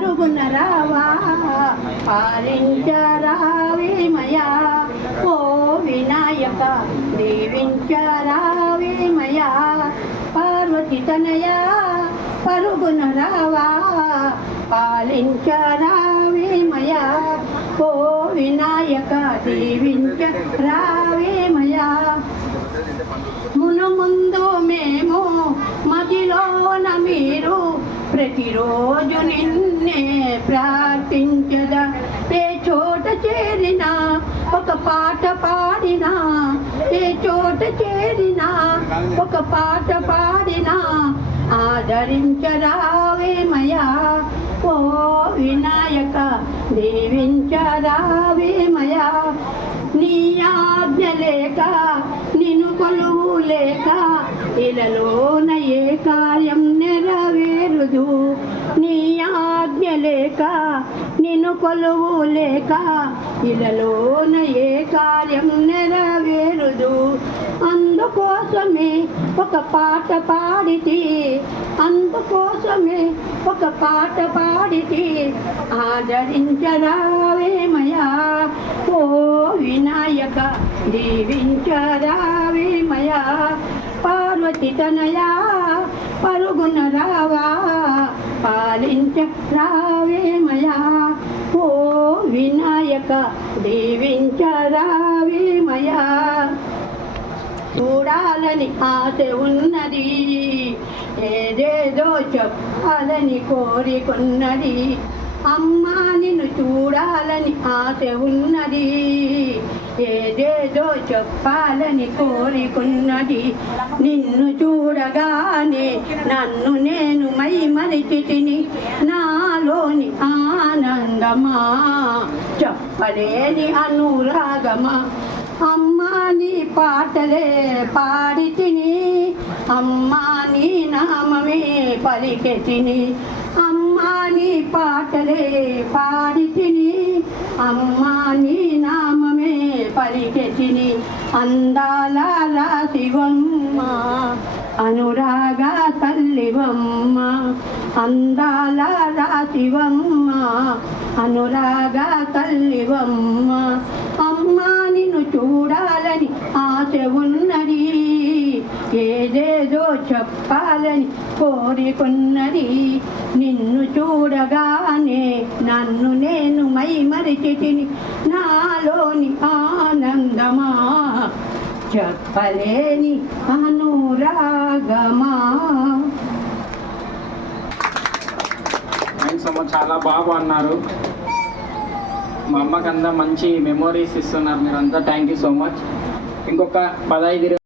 పరుగున రావా పాలించరావేమయా ఓ వినాయక దీవించరావేమయా పార్వతి తనయా పరుగున రావా పాలించరావేమయా ఓ వినాయక దీవించరావేమయా మును ముందు మేము మదిలోన మీరు ప్రతిరోజు నిన్నే ప్రార్థించదా? ఏ చోట చేరినా ఒక పాట పాడినా? ఏ చోట చేరినా ఒక పాట పాడినా? ఆదరించరావేమయా ఓ వినాయక దీవించరావేమయా నీ ఆజ్ఞ లేక నిన్ను కొలువు లేక ఇలలోన ఏ కార్యం లేక నిన్ను కొలువు లేక ఇలలోన ఏ కార్యం నెరవేరుదు? అందుకోసమే ఒక పాట పాడితి అందుకోసమే ఒక పాట పాడితి. ఆదరించరావేమయా ఓ వినాయక దీవించరావేమయా పార్వతి తనయా పరుగున రావా? పాలించ రావేమయా ఓ వినాయక దీవించరావేమయా? చూడాలని ఆశ ఉన్నది ఏదేదో చెప్పాలని కోరికున్నది. అమ్మా నిన్ను చూడాలని ఆశ ఉన్నది ఏదేదో చెప్పాలని కోరికున్నది. నిన్ను చూడగానే నన్ను నేను మై నాలోని ఆనందమా? చెప్పలేని అనురాగమా? అమ్మా నీ పాటలే పాడితిని అమ్మా నీ నామమే పలికెతిని అమ్మా నీ పాటలే పాడితిని అమ్మా నీ నామమే పలికెతిని అందాల శివమ్మ అనురాగా తల్లివమ్మ అందాల రాశివమ్మ అనురాగ తల్లివమ్మ. అమ్మా నిన్ను చూడాలని ఆశ ఉన్నది ఏదేదో చెప్పాలని కోరికున్నది. నిన్ను చూడగానే నన్ను నేను మై మరిచి తిని నాలోని ఆనందమా చెప్పలేని అనురాగమా థ్యాంక్స్ అమ్మ చాలా బాగా అన్నారు. మా అమ్మకంతా మంచి మెమొరీస్ ఇస్తున్నారు. మీరంతా థ్యాంక్ యూ సో మచ్ ఇంకొక పదహైదు